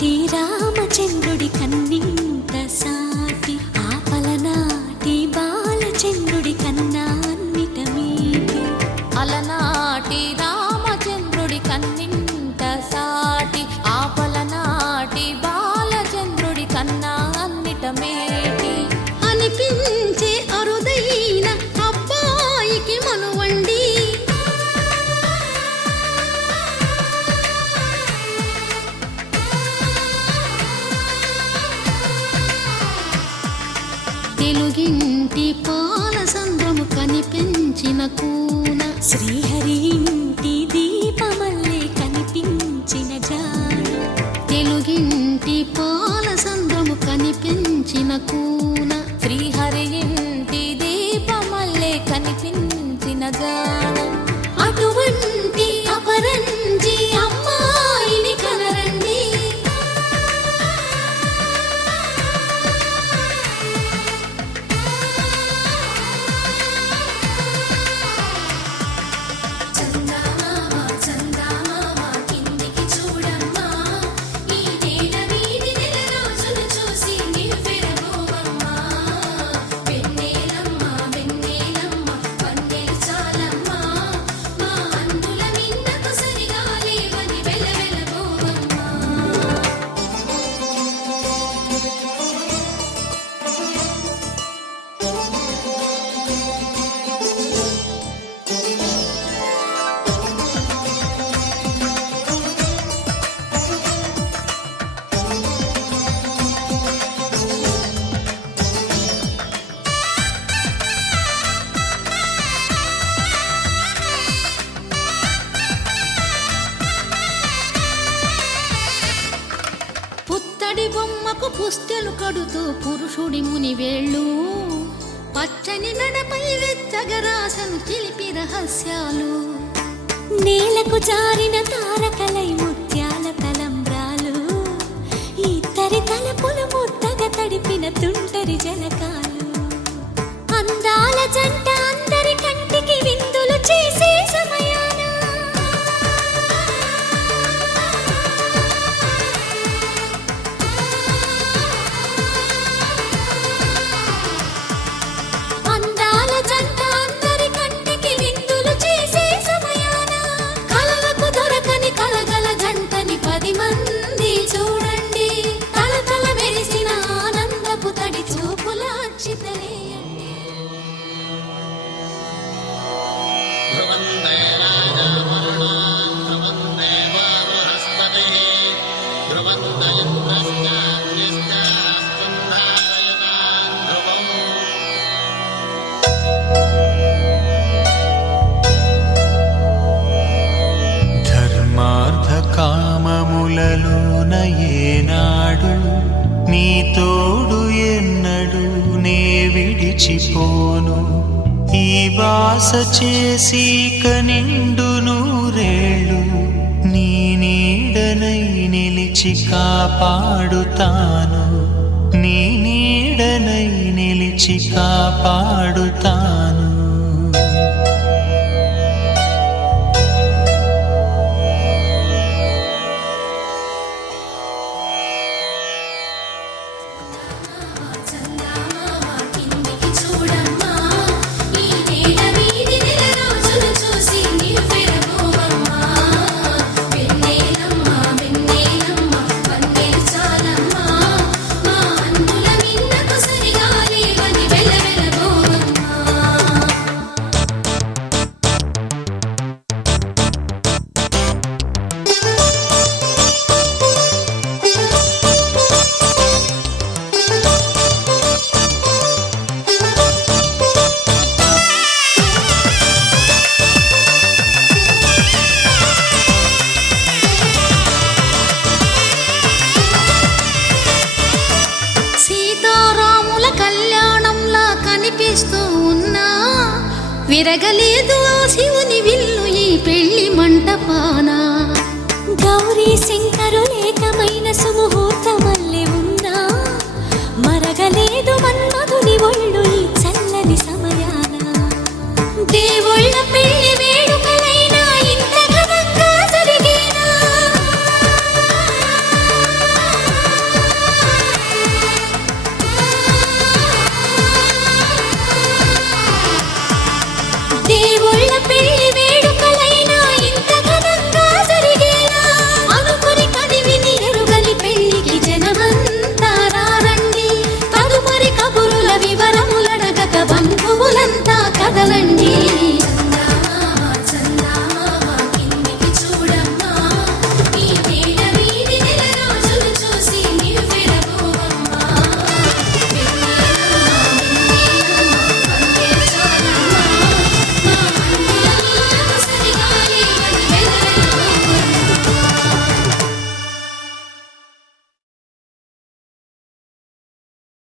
అలనాటి రామచంద్రుడి కన్నింత సాటి ఆపలనాటి బాలచంద్రుడి కన్నా అన్నిట మీటి. అలనాటి రామచంద్రుడి కన్నింత సాటి ఆపలనాటి బాలచంద్రుడి కన్నా అన్నిట మేటి అనిపించే అరుదైన అబ్బాయికి మనువండి. తెలుగింటి పాలసంద్రము కనిపించిన కూన శ్రీహరి ఇంటి దీపమల్లే కనిపించిన జాడ. తెలుగింటి పాలసంద్రము కనిపించిన కూన శ్రీహరి ఇంటి దీపమల్లే కనిపించిన జాడ. అటువంటి అపరంజి అమ్మాయిని కనరండి. పుత్తడి బొమ్మకు పుస్తెలు కడుతూ పురుషుడి ముని వేళ్ళు పచ్చని నడపై వెచ్చగరాసను చిలిపి రహస్యాలు. నేలకు జారిన తారకలై ముత్యాల తలంబ్రాలు ఇద్దరి తలపులు ముద్దగా తడిపిన తుంటరి జలకాలు. అందాల జంట అందరి కంటికి విందులు చేసే సమయాన కామములలోన ఏనాడు నీ తోడు ఎన్నడు నే విడిచిపోను. ఈ వాస చేసి కనిండు నూరేళ్ళు నీ నీడనై నిలిచి కాపాడుతాను. నీ నీడనై నిలిచి కాపాడుతాను. విరగలేదు ఆ శివుని విల్లు ఈ పెళ్లి మంటపాన. గౌరీ శంకరులేకమైన సుముహూర్తమల్లె ఉన్నా మరగలేదు మన్మధుని ఒళ్ళు ఈ చల్లని సమయాన. దేవుళ్ళ